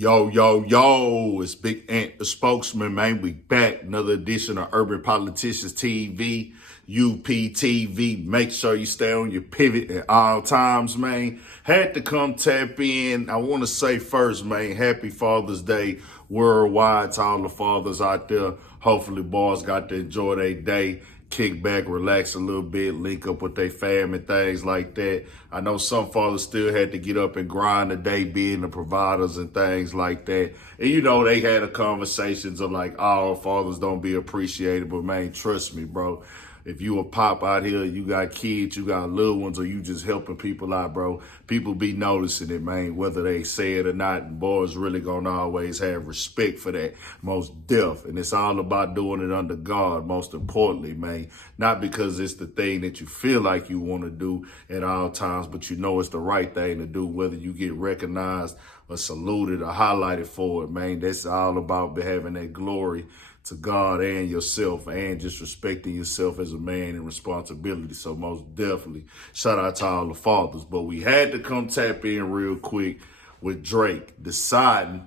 Yo, yo, yo, it's Big Ant, the spokesman, man. We back. Another edition of Urban Politicians TV, UPTV. Make sure you stay on your pivot at all times, man. Had to come tap in. I want to say first, man, happy Father's Day worldwide to all the fathers out there. Hopefully, boys got to enjoy their day. Kick back, relax a little bit, link up with their fam and things like that. I know some fathers still had to get up and grind the day, being the providers and things like that. And you know, they had a conversations of like, oh, fathers don't be appreciated, but man, trust me, bro. If you a pop out here, you got kids, you got little ones, or you just helping people out, bro, people be noticing it, man, whether they say it or not. And boys really gonna always have respect for that, most deaf. And it's all about doing it under God, most importantly, man. Not because it's the thing that you feel like you want to do at all times, but you know it's the right thing to do, whether you get recognized or saluted or highlighted for it, man. That's all about having that glory to God and yourself, and just respecting yourself as a man and responsibility. So most definitely, shout out to all the fathers. But we had to come tap in real quick with Drake deciding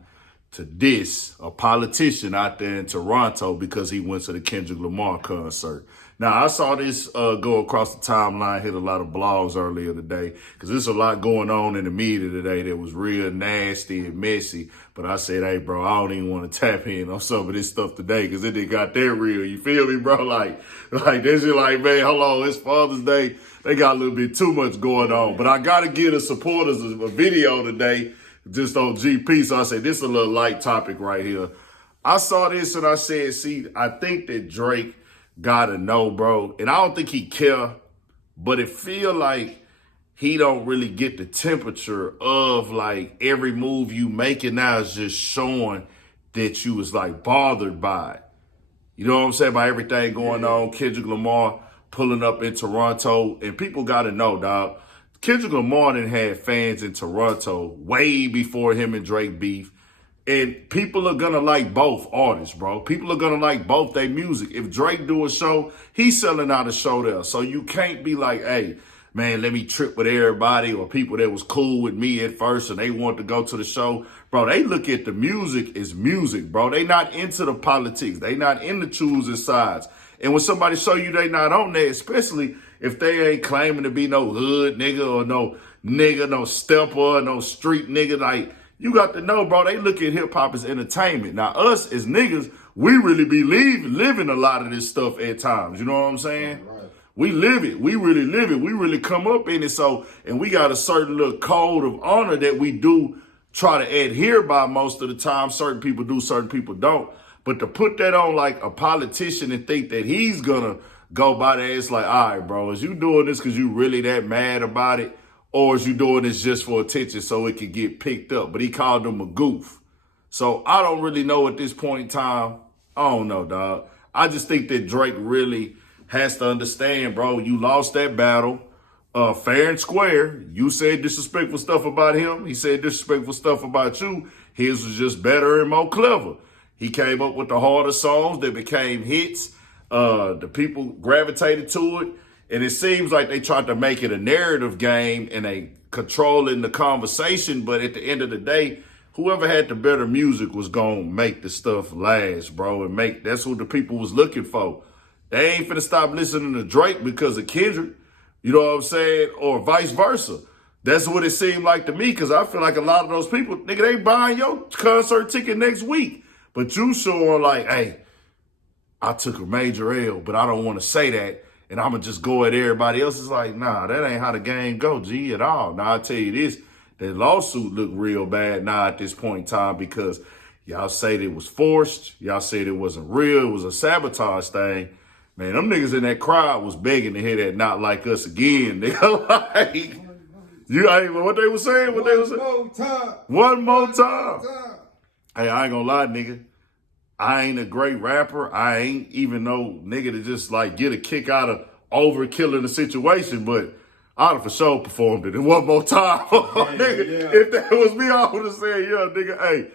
to diss a politician out there in Toronto because he went to the Kendrick Lamar concert. Now, I saw this go across the timeline, hit a lot of blogs earlier today, because there's a lot going on in the media today that was real nasty and messy. But I said, hey, bro, I don't even want to tap in on some of this stuff today, because it didn't got that real. You feel me, bro? Like this is like, man, hold on, it's Father's Day. They got a little bit too much going on. But I got to give the supporters a video today, just on GP. So I said, this is a little light topic right here. I saw this and I said, see, I think that Drake gotta know, bro. And I don't think he care, but it feel like he don't really get the temperature of like every move you making now is just showing that you was like bothered by it. You know what I'm saying? By everything going on, Kendrick Lamar pulling up in Toronto, and people gotta know, dog. Kendrick Lamar done had fans in Toronto way before him and Drake beef. And people are going to like both artists, bro. People are going to like both their music. If Drake do a show, he's selling out a show there. So you can't be like, hey, man, let me trip with everybody, or people that was cool with me at first and they want to go to the show. Bro, they look at the music as music, bro. They not into the politics. They not into choosing sides. And when somebody show you they not on there, especially if they ain't claiming to be no hood nigga or no nigga, no stepper, no street nigga, like, you got to know, bro, they look at hip-hop as entertainment. Now, us as niggas, we really be living a lot of this stuff at times. You know what I'm saying? Right. We live it. We really live it. We really come up in it. So, and we got a certain little code of honor that we do try to adhere by most of the time. Certain people do, certain people don't. But to put that on like a politician and think that he's going to go by that, it's like, all right, bro, is you doing this because you really that mad about it? Or is you doing this just for attention so it could get picked up? But he called him a goof. So I don't really know at this point in time. I don't know, dog. I just think that Drake really has to understand, bro, you lost that battle fair and square. You said disrespectful stuff about him. He said disrespectful stuff about you. His was just better and more clever. He came up with the harder songs that became hits. The people gravitated to it. And it seems like they tried to make it a narrative game and they controlling the conversation. But at the end of the day, whoever had the better music was going to make the stuff last, bro. And that's what the people was looking for. They ain't finna stop listening to Drake because of Kendrick. You know what I'm saying? Or vice versa. That's what it seemed like to me, because I feel like a lot of those people, nigga, they buying your concert ticket next week. But you showing like, hey, I took a major L, but I don't want to say that. And I'm going to just go at everybody else. It's like, nah, that ain't how the game go, G, at all. Now, I tell you this, that lawsuit look real bad now at this point in time, because y'all said it was forced. Y'all said it wasn't real. It was a sabotage thing. Man, them niggas in that crowd was begging to hear that "Not Like Us" again. Nigga, like, what they were saying? One more time. Hey, I ain't gonna lie, nigga. I ain't a great rapper. I ain't even no nigga to just like get a kick out of overkilling the situation, but I'd have for sure performed it. And one more time. Nigga, if that was me, I would have said, yeah, nigga, hey,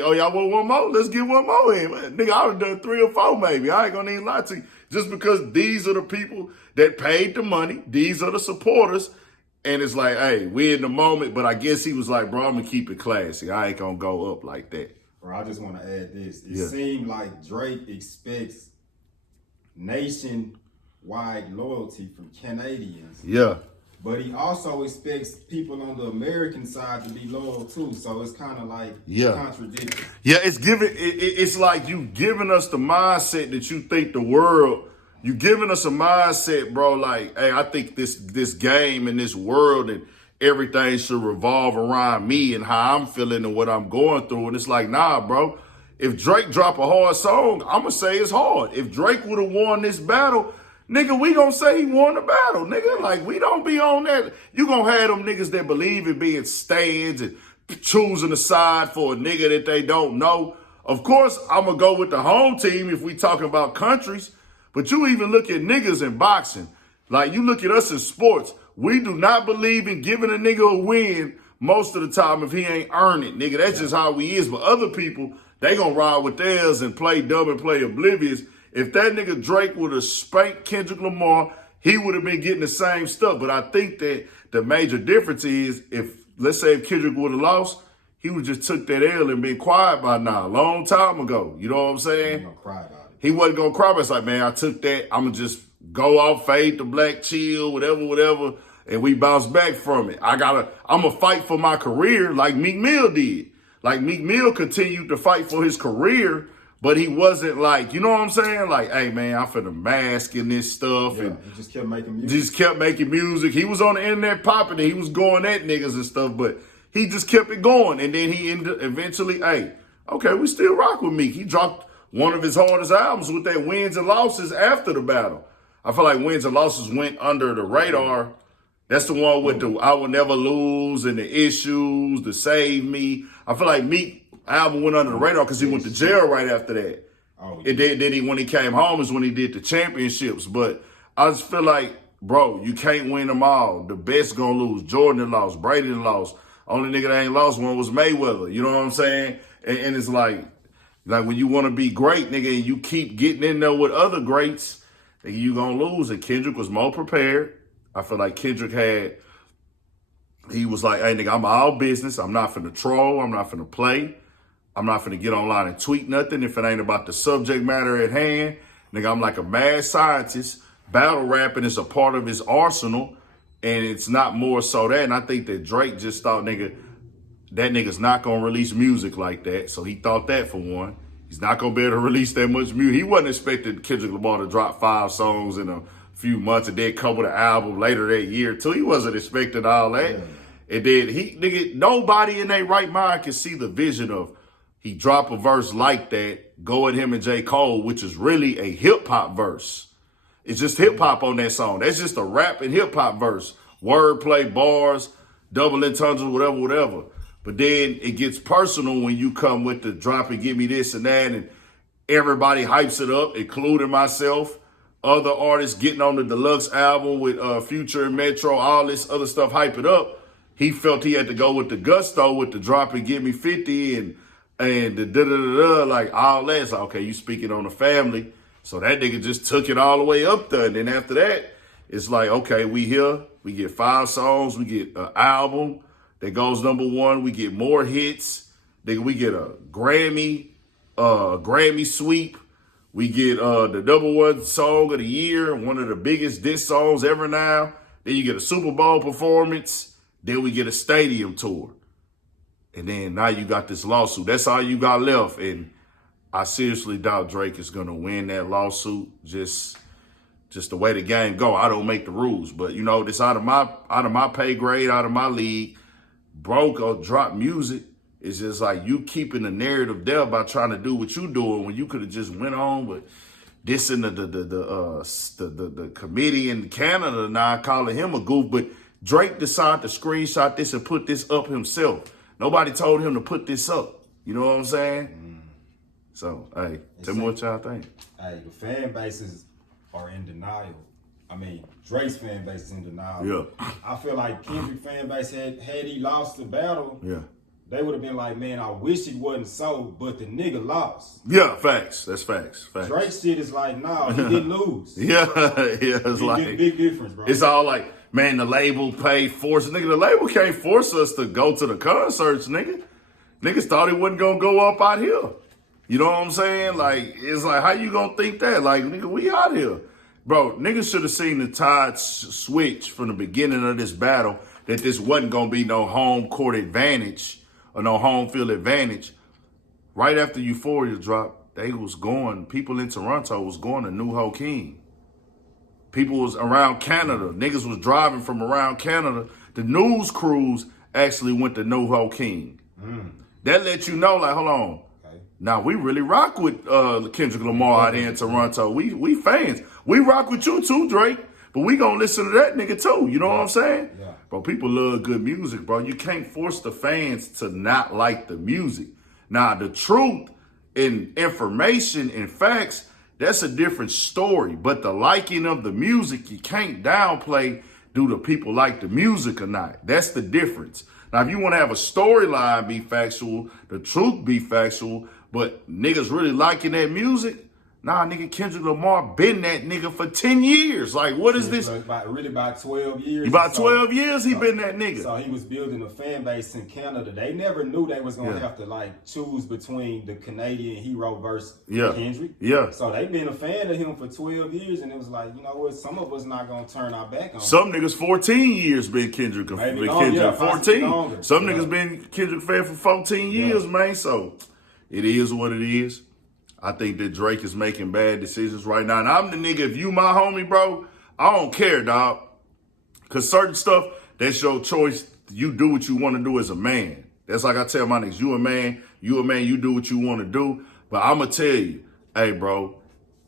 oh, y'all want one more? Let's get one more in. Man, nigga, I would have done 3 or 4 maybe. I ain't gonna even lie to you. Just because these are the people that paid the money, these are the supporters, And it's like, hey, we in the moment, but I guess he was like, bro, I'm gonna keep it classy. I ain't gonna go up like that. Bro, I just want to add this. It Yeah. seemed like Drake expects nationwide loyalty from Canadians. Yeah. But he also expects people on the American side to be loyal too. So it's kind of like contradictory. Yeah, it's like you giving us the mindset that you think the world, you giving us a mindset, bro, like, hey, I think this game and this world and everything should revolve around me and how I'm feeling and what I'm going through. And it's like, nah, bro. If Drake drop a hard song, I'ma say it's hard. If Drake would have won this battle, nigga, we gonna say he won the battle, nigga. Like, we don't be on that. You gonna have them niggas that believe in being stands and choosing a side for a nigga that they don't know. Of course, I'm gonna go with the home team if we talking about countries. But you even look at niggas in boxing. Like, you look at us in sports. We do not believe in giving a nigga a win most of the time if he ain't earned it, nigga. That's just how we is. But other people, they gonna ride with theirs and play dumb and play oblivious. If that nigga Drake would have spanked Kendrick Lamar, he would have been getting the same stuff. But I think that the major difference is let's say if Kendrick would have lost, he would just took that L and been quiet by now, a long time ago. You know what I'm saying? He wasn't gonna cry about it. He wasn't gonna cry, but it's like, man, I took that. I'm gonna just go off, fade to black, chill, whatever, and we bounce back from it. I'm gonna fight for my career like Meek Mill did. Like, Meek Mill continued to fight for his career, but he wasn't like, you know what I'm saying? Like, hey, man, I'm finna mask in this stuff. Yeah, and he just kept making music. Just kept making music. He was on the internet popping it. He was going at niggas and stuff, but he just kept it going. And then he eventually, hey, okay, we still rock with Meek. He dropped one of his hardest albums with that wins and losses after the battle. I feel like wins and losses went under the radar. That's the one with the I Will Never Lose and the Issues, the Save Me. I feel like Meek album went under the radar because he went to jail right after that. Oh, And then when he came home is when he did the championships. But I just feel like, bro, you can't win them all. The best gonna lose. Jordan lost. Brady lost. Only nigga that ain't lost one was Mayweather. You know what I'm saying? And it's like when you want to be great, nigga, and you keep getting in there with other greats, nigga, you gonna lose. And Kendrick was more prepared. I feel like Kendrick he was like, hey, nigga, I'm all business. I'm not finna troll. I'm not finna play. I'm not finna get online and tweet nothing if it ain't about the subject matter at hand. Nigga, I'm like a mad scientist. Battle rapping is a part of his arsenal, and it's not more so that. And I think that Drake just thought, nigga, that nigga's not gonna release music like that. So he thought that for one. He's not gonna be able to release that much music. He wasn't expecting Kendrick Lamar to drop 5 songs in a few months and then come with an album later that year too. He wasn't expecting all that. Yeah. And then nigga, nobody in their right mind can see the vision of he drop a verse like that, go at him and J. Cole, which is really a hip hop verse. It's just hip hop on that song. That's just a rap and hip hop verse. Wordplay, bars, double entendres, whatever. But then it gets personal when you come with the drop and give me this and that, and everybody hypes it up, including myself. Other artists getting on the deluxe album with Future and Metro, all this other stuff, hype it up. He felt he had to go with the gusto with the drop and give me 50 and the da-da-da-da, like all that. It's like, okay, you speaking on the family. So that nigga just took it all the way up there. And then after that, it's like, okay, we here. We get 5 songs. We get an album that goes #1. We get more hits. We get a Grammy sweep. We get the #1 song of the year, one of the biggest diss songs ever now. Then you get a Super Bowl performance. Then we get a stadium tour. And then now you got this lawsuit. That's all you got left. And I seriously doubt Drake is going to win that lawsuit. Just the way the game go. I don't make the rules. But, you know, this out of my pay grade, out of my league. Broke or drop music. It's just like you keeping the narrative there by trying to do what you doing when you could have just went on with this and the committee in Canada now calling him a goof. But Drake decided to screenshot this and put this up himself. Nobody told him to put this up. You know what I'm saying? So, hey, tell me what y'all think. Hey, the fan bases are in denial. I mean, Drake's fan base is in denial. Yeah. I feel like Kendrick fan base had he lost the battle, Yeah. they would have been like, man, I wish it wasn't so, but the nigga lost. Yeah, facts. That's facts. Drake shit is like, nah, he didn't lose. Yeah, it's like big difference, bro. It's all like Man, the label force. Nigga, the label can't force us to go to the concerts, nigga. Niggas thought it wasn't gonna go up out here. You know what I'm saying? Like, it's like, how you gonna think that? Like, nigga, we out here. Bro, niggas should have seen the tide switch from the beginning of this battle that this wasn't gonna be no home court advantage or no home field advantage. Right after Euphoria dropped, people in Toronto was going to New Ho King. People was around Canada. Niggas was driving from around Canada. The news crews actually went to New Ho King. That let you know, like, hold on. Okay. Now, we really rock with Kendrick Lamar out here in Toronto. We fans. We rock with you too, Drake. But we gonna listen to that nigga too. You know what I'm saying? Yeah. Bro, people love good music, bro. You can't force the fans to not like the music. Now, the truth and information and facts, that's a different story. But the liking of the music, you can't downplay, do the people like the music or not? That's the difference. Now, if you want to have a storyline be factual, the truth be factual, but niggas really liking that music, nah, nigga, Kendrick Lamar been that nigga for 10 years. Like, what is this? About 12 years. About 12 years he been that nigga. So he was building a fan base in Canada. They never knew they was going to have to, like, choose between the Canadian hero versus Kendrick. Yeah. So they been a fan of him for 12 years, and it was like, you know what, some of us not going to turn our back on him. Some niggas 14 years been Kendrick. Maybe 14. Longer. Some niggas been Kendrick fan for 14 years, man. So it is what it is. I think that Drake is making bad decisions right now. And I'm the nigga, if you my homie, bro, I don't care, dog. Because certain stuff, that's your choice. You do what you want to do as a man. That's like I tell my niggas, you a man, you do what you want to do. But I'm going to tell you, hey, bro,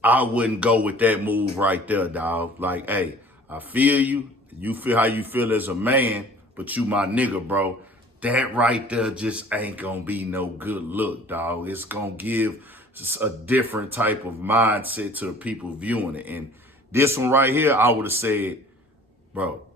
I wouldn't go with that move right there, dog. Like, hey, I feel you. You feel how you feel as a man, but you my nigga, bro. That right there just ain't going to be no good look, dog. It's going to give a different type of mindset to the people viewing it. And this one right here, I would have said, bro,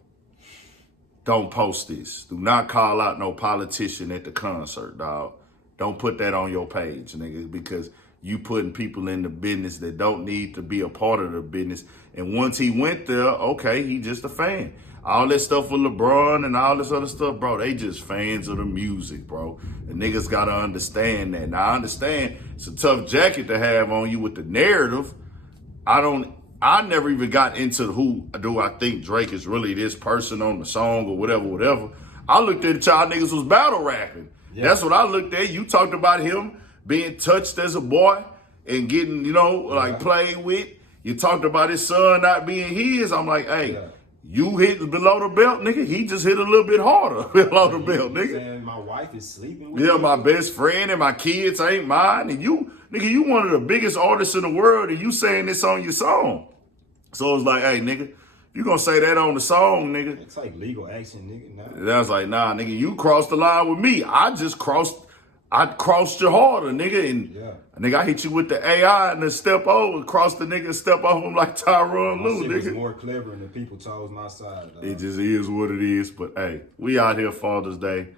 don't post this. Do not call out no politician at the concert, dog. Don't put that on your page, nigga, because you putting people in the business that don't need to be a part of the business. And once he went there, okay, he just a fan. All that stuff with LeBron and all this other stuff, bro, they just fans of the music, bro. The niggas got to understand that. Now, I understand it's a tough jacket to have on you with the narrative. I never even got into who do I think Drake is really this person on the song or whatever. I looked at y'all niggas was battle rapping. Yeah. That's what I looked at. You talked about him being touched as a boy and getting, like played with. You talked about his son not being his. I'm like, hey, you hit below the belt, nigga. He just hit a little bit harder below the belt, nigga. Saying my wife is sleeping with me. My best friend and my kids ain't mine. And you, nigga, you one of the biggest artists in the world and you saying this on your song. So it's like, hey, nigga, you gonna say that on the song, nigga. It's like legal action, nigga. And I was like, nah, nigga, you crossed the line with me. I crossed you harder, nigga. And nigga, I hit you with the AI and then step over, cross the nigga and step over him like Tyronn Lue, nigga. It's more clever and the people chose my side, dog. It just is what it is. But hey, we out here Father's Day.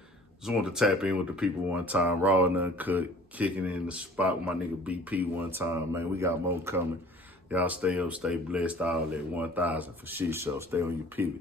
Just wanted to tap in with the people one time. Raw and Uncut, kicking in the spot with my nigga BP one time, man. We got more coming. Y'all stay up, stay blessed, all that 1,000 for shit show. Stay on your pivot.